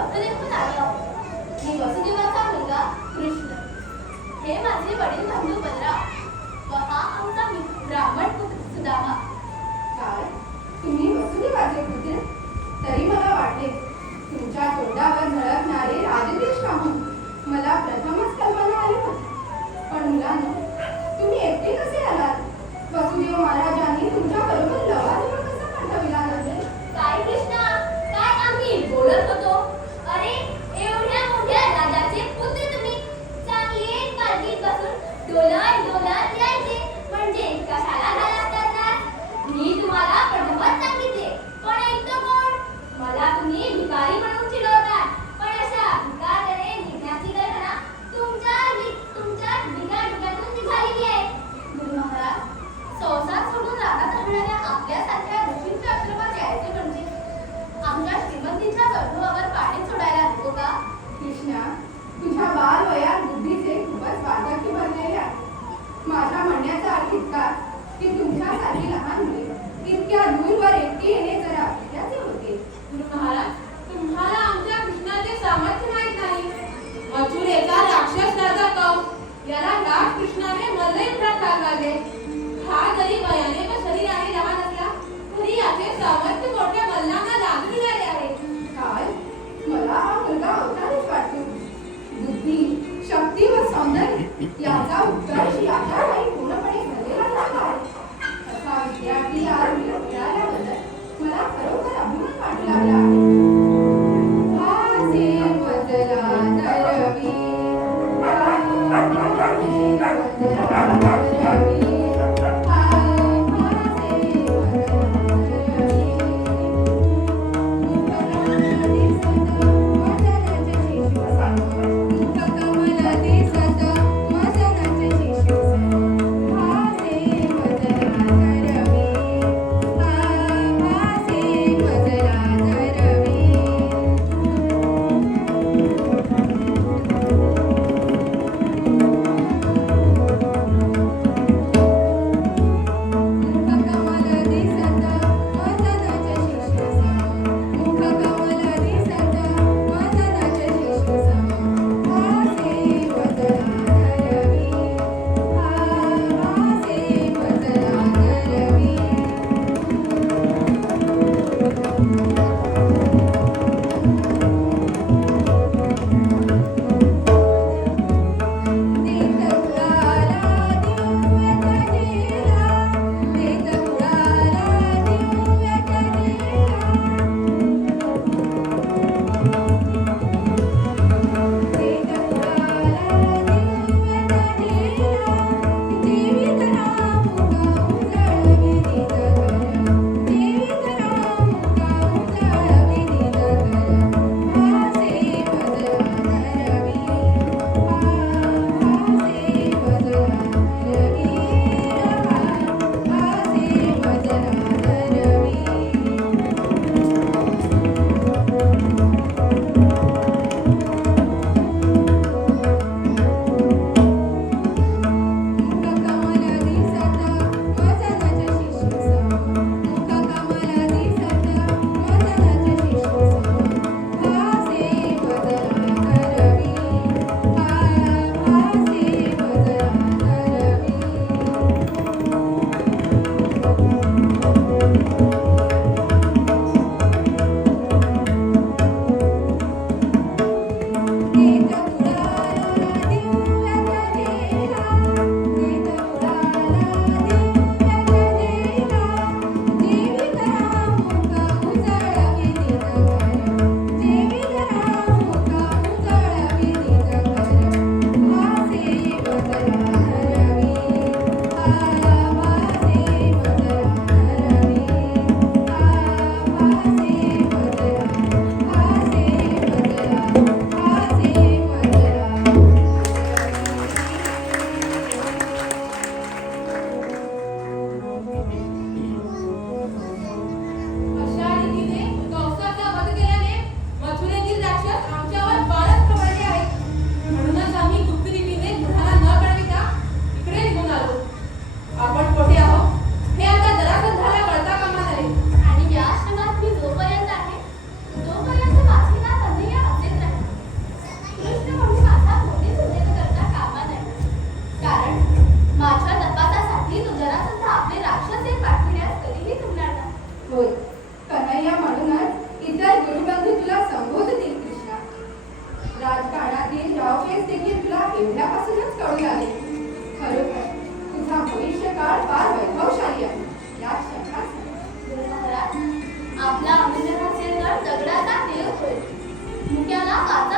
वासुदेव मी वसुदेवाचा मुलगा कृष्ण हे माझे वडील बलराव व हा आमचा ब्राह्मण पुत्र सुदामा काय तुम्ही वसुदेवाचे पुत्र तरी मला वाटले तुमच्या तोंडावर झळकणारे राजदेश पाहून मला प्रथमच कल्पना आली होती पण मुलांनो तुम्ही एकटे कसे आलात? वसुदेव आपल्यासारख्या ऋषींच्या आश्रमात यायचे म्हणजे? आमच्या श्रीमंतीच्या वैभवावर पाणी सोडायला नको का? कृष्णा तुझ्या बाल वयात बुद्धीचे खूपच वाटकी बनलेले आहे. माझ्या म्हणण्याचा अर्थ इतका की तुमच्यासारखी लहान मुले इतक्या दूरवर एकटी येणे जरा अभिजाचे होते. गुरु महाराज तुम्हाला आमच्या कृष्णाचे सामर्थ्य माहीत नाही. मथुरेचा राक्षस राजा कंस याला लाट कृष्णाने मल्लयुद्धात ठार Thank you. एवढ्यापासूनच कळू लागले खरोखर तुझा भविष्यकाळ फार वैभवशाली आहे. या शंकाच महाराज आपला अभिनयाचे तर दगडाचा देव होईल मुख्याला वाचा.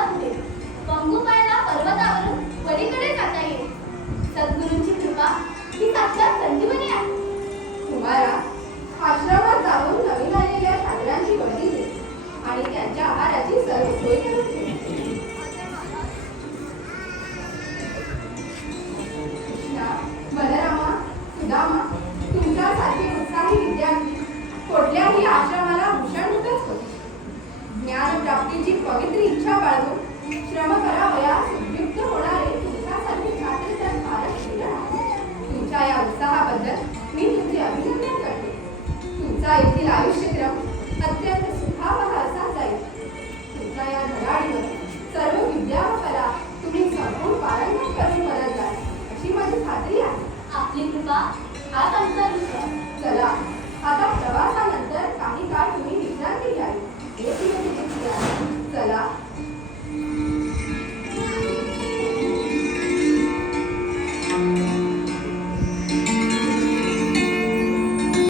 ज्ञानप्राप्तीची पवित्र इच्छा बाळगून श्रम करावयास उपयुक्त होणारे तुमच्यासाठी छात्र तर फारच तुमच्या या उत्साहाबद्दल मी तुमचे अभिनंदन करते. तुमचा येथील आयुष्यक्रम